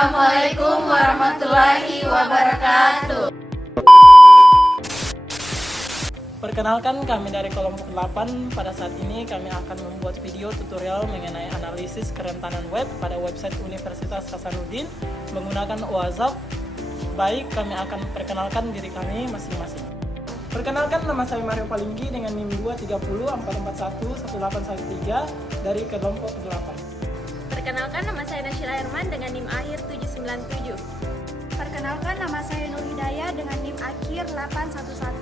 Assalamualaikum warahmatullahi wabarakatuh. Perkenalkan, kami dari kelompok 8. Pada saat ini kami akan membuat video tutorial mengenai analisis kerentanan web pada website Universitas Hasanuddin menggunakan WhatsApp. Baik, kami akan perkenalkan diri kami masing-masing. Perkenalkan, nama saya Mario Palinggi dengan NIM 23044118113 dari kelompok 8. Perkenalkan, nama saya Nasyila Herman dengan NIM akhir 797. Perkenalkan, nama saya Nur Hidayah dengan NIM akhir 811.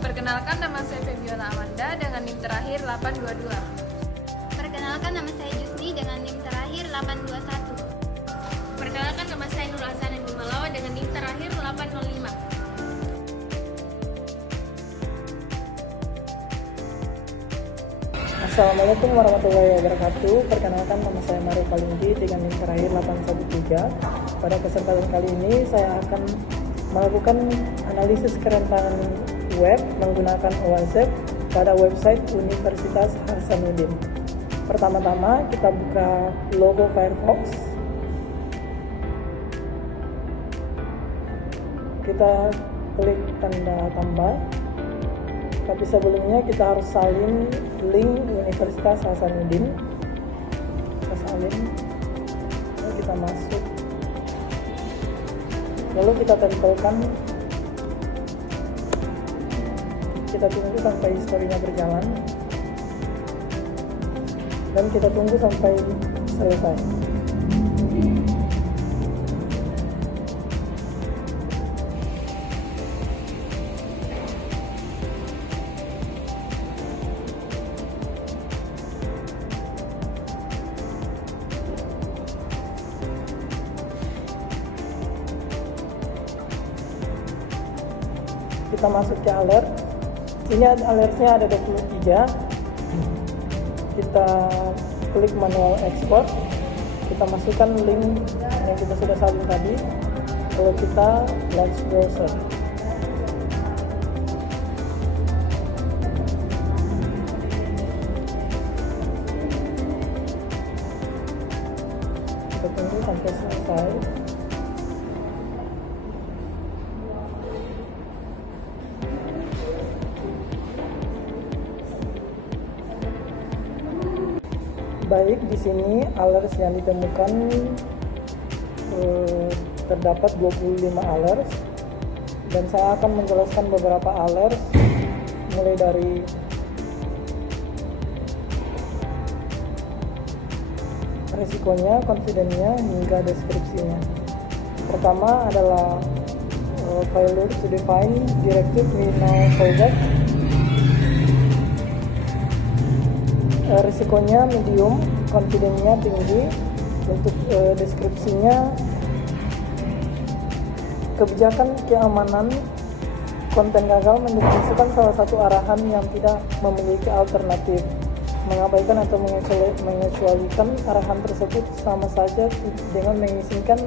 Perkenalkan, nama saya Febiona Amanda dengan NIM terakhir 822. Perkenalkan, nama saya Jusni dengan NIM terakhir 821. Perkenalkan, nama saya Nur Azana Malawa dengan NIM terakhir 805. Assalamualaikum warahmatullahi wabarakatuh. Perkenalkan, nama saya Mario Palinggi dengan NIM terakhir 813. Pada kesempatan kali ini saya akan melakukan analisis kerentanan web menggunakan WhatsApp pada website Universitas Hasanuddin. Pertama-tama kita buka logo Firefox. Kita klik tanda tambah. Tapi sebelumnya kita harus salin link Universitas Hasanuddin. Kita salin, lalu kita masuk, lalu kita tempelkan. Kita tunggu sampai historinya berjalan dan kita tunggu sampai selesai. Kita masuk ke alert. Ini alertnya ada 23. Kita klik manual export. Kita masukkan link yang kita sudah salin tadi. Kalau kita launch browser. Kita tunggu sampai selesai. Baik, di sini alerts yang ditemukan terdapat 25 alerts dan saya akan menjelaskan beberapa alerts mulai dari risikonya, confidence-nya hingga deskripsinya. Pertama adalah failure to define directive we now fallback. Risikonya medium, confidence-nya tinggi. Untuk deskripsinya, kebijakan keamanan konten gagal mendefinisikan salah satu arahan yang tidak memiliki alternatif. Mengabaikan atau mengecualikan arahan tersebut sama saja dengan mengizinkan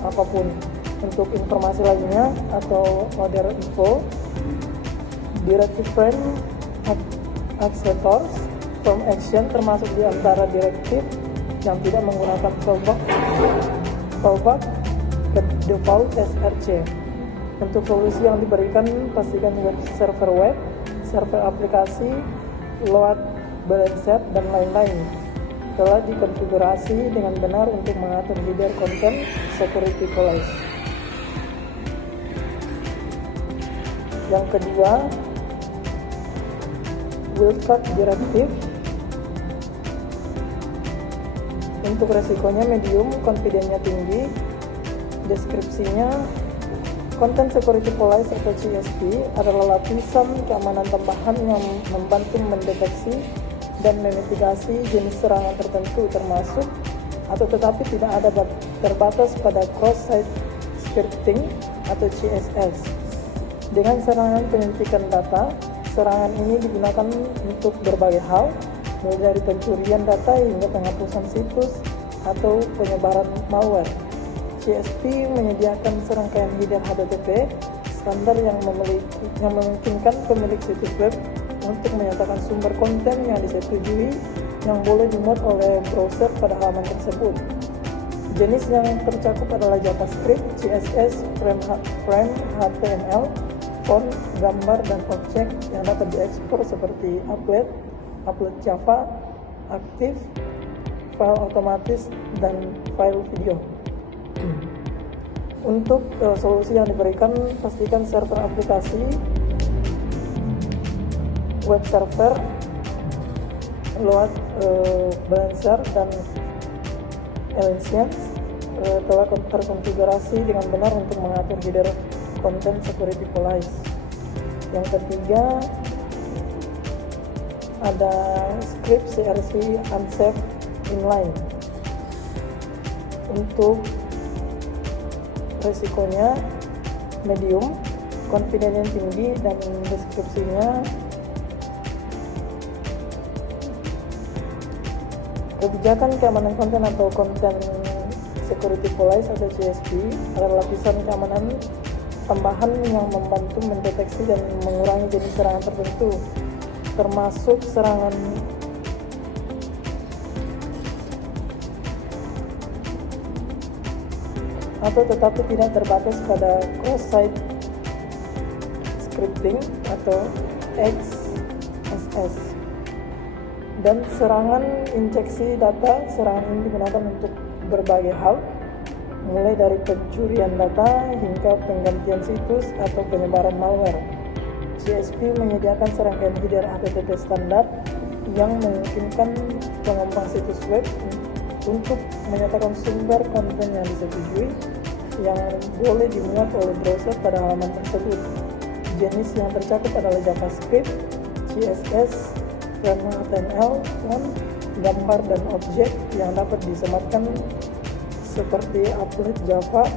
apapun. Untuk informasi lainnya atau other info, directive frame accelerators from action termasuk di antara direktif yang tidak menggunakan fallback ke default SRC. Untuk solusi yang diberikan, pastikan server aplikasi, load balancer, dan lain-lain telah dikonfigurasi dengan benar untuk mengatur header content security policy. Yang kedua, wildcard directive. Untuk resikonya medium, confidence-nya tinggi. Deskripsinya, Content Security Policy atau CSP adalah lapisan keamanan tambahan yang membantu mendeteksi dan memitigasi jenis serangan tertentu termasuk atau tetapi tidak ada terbatas pada cross-site scripting atau CSS. Dengan serangan penyuntikan data, serangan ini digunakan untuk berbagai hal, mulai dari pencurian data hingga penghapusan situs atau penyebaran malware. CSP menyediakan serangkaian header HTTP standar yang memungkinkan pemilik situs web untuk menyatakan sumber konten yang disetujui yang boleh dimuat oleh browser pada halaman tersebut. Jenis yang tercakup adalah JavaScript, CSS, Frame HTML, font, gambar, dan objek yang dapat diekspor seperti applet Java, aktif, file otomatis, dan file video. Untuk solusi yang diberikan, pastikan server aplikasi, web server, load balancer, dan Alliance telah terkonfigurasi dengan benar untuk mengatur header konten security policy. Yang ketiga, ada script CRC unsafe inline. Untuk resikonya medium, confidence yang tinggi, dan deskripsinya kebijakan keamanan konten atau Content Security Policy atau CSP adalah lapisan keamanan tambahan yang membantu mendeteksi dan mengurangi jenis serangan tertentu, termasuk serangan atau tetapi tidak terbatas pada cross-site scripting atau XSS. Dan serangan injeksi data, serangan ini digunakan untuk berbagai hal, mulai dari pencurian data hingga penggantian situs atau penyebaran malware. CSP menyediakan serangkaian header HTTP standar yang memungkinkan pengembang situs web untuk menyatakan sumber konten yang disetujui yang boleh dimuat oleh browser pada halaman tersebut. Jenis yang tercakup adalah JavaScript, CSS, HTML, font, gambar, dan objek yang dapat disematkan seperti applet Java,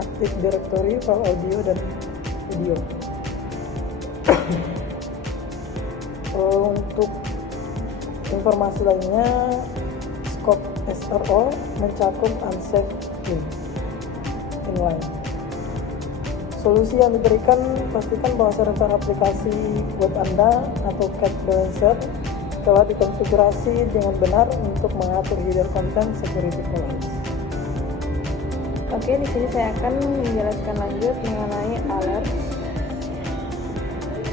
Active Directory, file audio, dan video. Untuk informasi lainnya, scope SRO mencakup unsafe inline. Solusi yang diberikan, pastikan bahwa server aplikasi web Anda atau cat balancer telah dikonfigurasi dengan benar untuk mengatur header content security policy. Oke, di sini saya akan menjelaskan lanjut mengenai alert.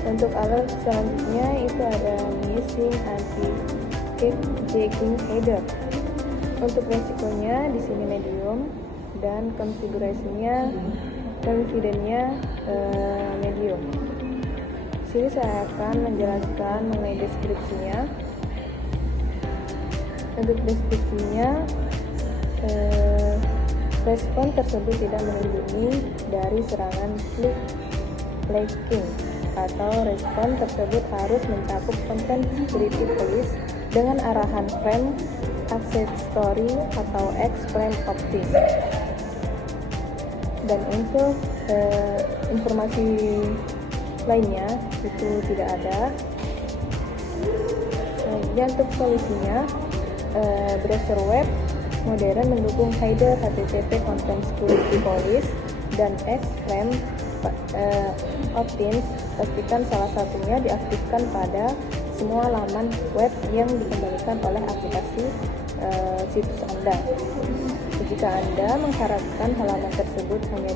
Untuk alert selanjutnya itu ada missing anti-jacking header. Untuk resikonya di sini medium dan konfigurasinya confidence-nya medium. Di sini saya akan menjelaskan mengenai deskripsinya. Untuk deskripsinya, respon tersebut tidak melindungi dari serangan flaking, atau respon tersebut harus mencakup konten security policy dengan arahan frame access story atau X-frame optis. Dan untuk informasi lainnya itu tidak ada. Dan untuk solusinya, browser web modern mendukung header HTTP Content Security Policy dan X-frame optis. Pastikan salah satunya diaktifkan pada semua laman web yang dikembalikan oleh aplikasi situs Anda. Jika Anda mengharapkan halaman tersebut hanya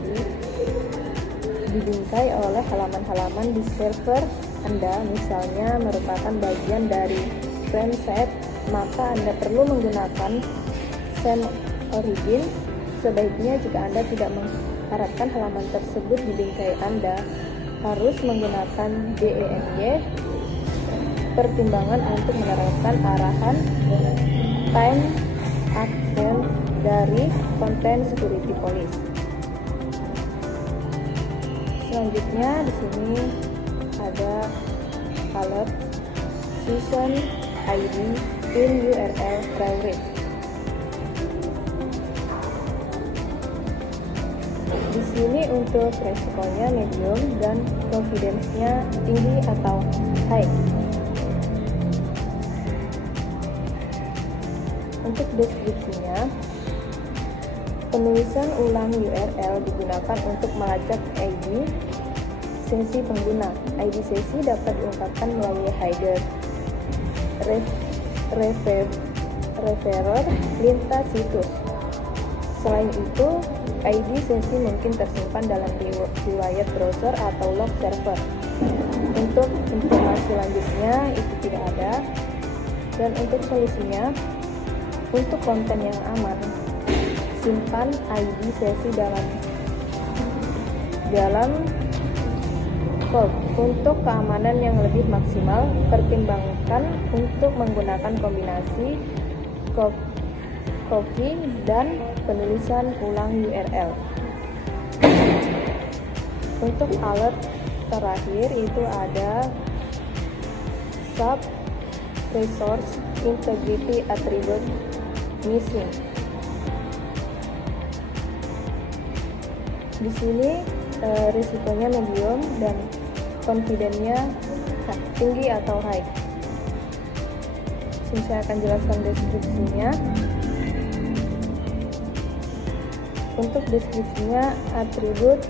dibingkai oleh halaman-halaman di server Anda, misalnya merupakan bagian dari frame set, maka Anda perlu menggunakan same origin. Sebaiknya jika Anda tidak mengharapkan halaman tersebut dibingkai, Anda harus menggunakan DEMY. Pertimbangan untuk menerapkan arahan time action dari Content Security Policy. Selanjutnya di sini ada alert session ID in URL private. Di sini untuk resikonya medium dan confidence-nya tinggi atau high. Untuk deskripsinya, penulisan ulang URL digunakan untuk melacak ID sesi pengguna. ID sesi dapat diungkapkan melalui header, referer, lintas situs. Selain itu, ID sesi mungkin tersimpan dalam riwayat browser atau log server. Untuk informasi lanjutnya itu tidak ada. Dan untuk solusinya, untuk konten yang aman, simpan ID sesi dalam vault. Untuk keamanan yang lebih maksimal, pertimbangkan untuk menggunakan kombinasi cookie dan penulisan ulang URL. Untuk alert terakhir itu ada sub resource integrity attribute missing. Di sini risikonya medium dan confidence-nya tinggi atau high. Saya akan jelaskan deskripsinya. Untuk deskripsinya, atribut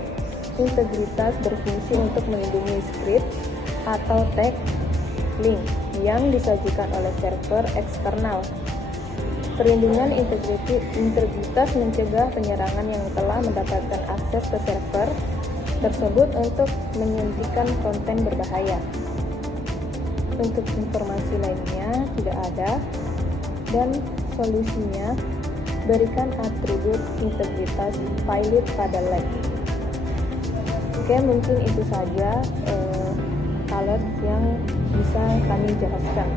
integritas berfungsi untuk melindungi script atau tag link yang disajikan oleh server eksternal. Perlindungan integritas mencegah penyerangan yang telah mendapatkan akses ke server tersebut untuk menyuntikkan konten berbahaya. Untuk informasi lainnya tidak ada, dan solusinya berikan atribut integritas pilot pada lag. Oke, mungkin itu saja alert yang bisa kami jelaskan.